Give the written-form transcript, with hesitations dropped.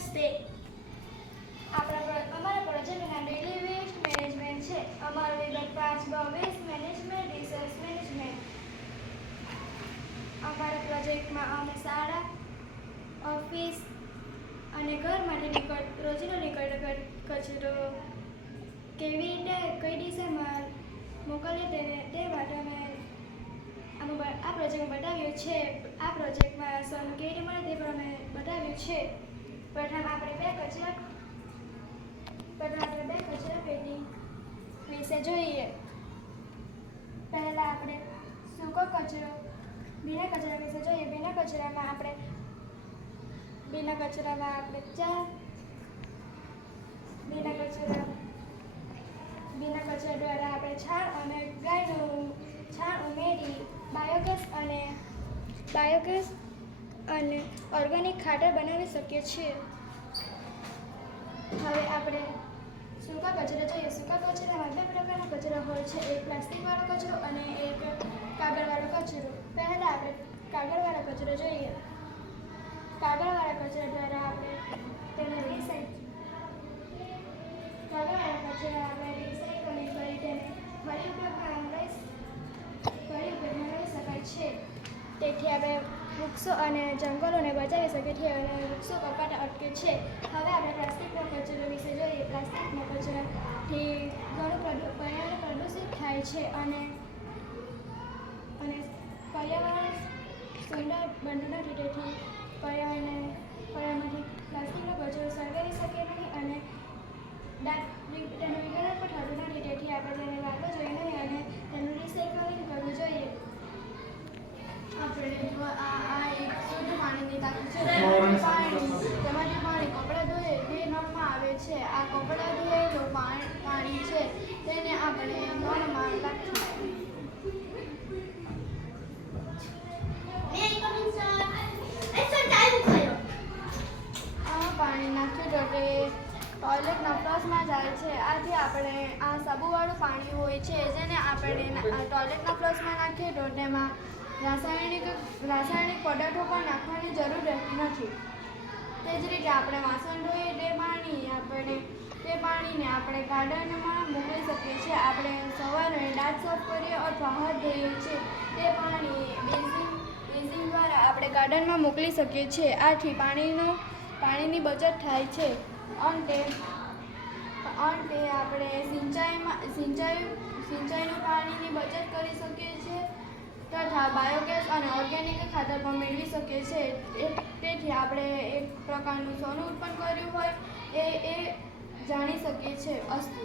નમસ્તે. અમારા પ્રોજેક્ટનું નામ ડેલી વેસ્ટ મેનેજમેન્ટ છે. અમારો વિભાગ 5 વેસ્ટ મેનેજમેન્ટ રિસર્ચ મેનેજમેન્ટ. અમારા પ્રોજેક્ટમાં અમે શાળા, ઓફિસ અને ઘર માટે રોજનો નીકળતો કચરો કેવી રીતે કઈ દિશામાં મોકલીએ તે માટે અમે આ પ્રોજેક્ટમાં બતાવ્યું છે. આ પ્રોજેક્ટમાં સોનું કેવી રીતે મળે તે પણ અમે બતાવ્યું છે. પ્રથમ આપણે બે કચરા પેટી વિશે જોઈએ. પહેલા આપણે સૂકો કચરો, ભીના કચરા વિશે જોઈએ. ભીના કચરામાં આપણે ભીના કચરા દ્વારા આપણે છાણ અને ગાયનું છાણ ઉમેરી બાયોગેસ અને ઓર્ગેનિક ખાતર બનાવી શકીએ છીએ. હવે આપણે સૂકા કચરો જોઈએ. સૂકા કચરામાં બે પ્રકારનો કચરો હોય છે, એક પ્લાસ્ટિકવાળો કચરો અને એક કાગળવાળો કચરો. પહેલાં આપણે કાગળવાળો કચરો જોઈએ. કાગળવાળા કચરા દ્વારા આપણે રિસાયકલિંગ કરી તેને ફરી ઉપયોગમાં લઈ શકાય છે. તેથી આપણે વૃક્ષો અને જંગલોને બચાવી શકીએ છીએ અને વૃક્ષો કપાતા અટકે છે. હવે આપણે પ્લાસ્ટિકનો કચરો વિશે જોઈએ. પ્લાસ્ટિકના કચરાથી ઘણું પર્યાવરણ પ્રદૂષિત થાય છે અને પર્યાવરણ સુંદર બનતું નથી. તેથી પર્યાવરણમાંથી પ્લાસ્ટિકનો કચરો સળગાવી શકે નહીં અને તેનું વિઘટન પણ થતું નથી. તેથી આપણે તેને વાળવો જોઈએ નહીં અને તેનું રિસાયકલિંગ કરવું જોઈએ. આપણે આ એક શુદ્ધ પાણીની ટાંકી છે. તેમાંથી પાણી કપડાં ધોઈએ તે નળમાં આવે છે. આ કપડાં ધોયેલું પાણી છે તેને આપણે નળમાં નાખીએ. આ પાણી નાખ્યું તો તે ટોયલેટના ફ્લશમાં જાય છે. આથી આપણે આ સાબુવાળું પાણી હોય છે જેને આપણે ટોયલેટના ફ્લશમાં નાખીએ તો તેમાં રાસાયણિક પદાર્થો પણ નાખવાની જરૂર રહેતી નથી. તે જ રીતે આપણે વાસણ ધોઈએ તે પાણીને આપણે ગાર્ડનમાં મોકલી શકીએ છીએ. આપણે સવારે દાંત સાફ કરીએ અથવા હાથ ધોઈએ છીએ તે પાણી બેઝિન દ્વારા આપણે ગાર્ડનમાં મોકલી શકીએ છીએ. આથી પાણીની બચત થાય છે. અંતે આપણે સિંચાઈનું પાણીની બચત કરી શકીએ છીએ તથા બાયોગેસ અને ઓર્ગેનિક ખાતર પણ મેળવી શકીએ છીએ. તેથી આપણે એક પ્રકારનું સોનું ઉત્પન્ન કર્યું હોય એ જાણી શકીએ છીએ. અસ્તુ.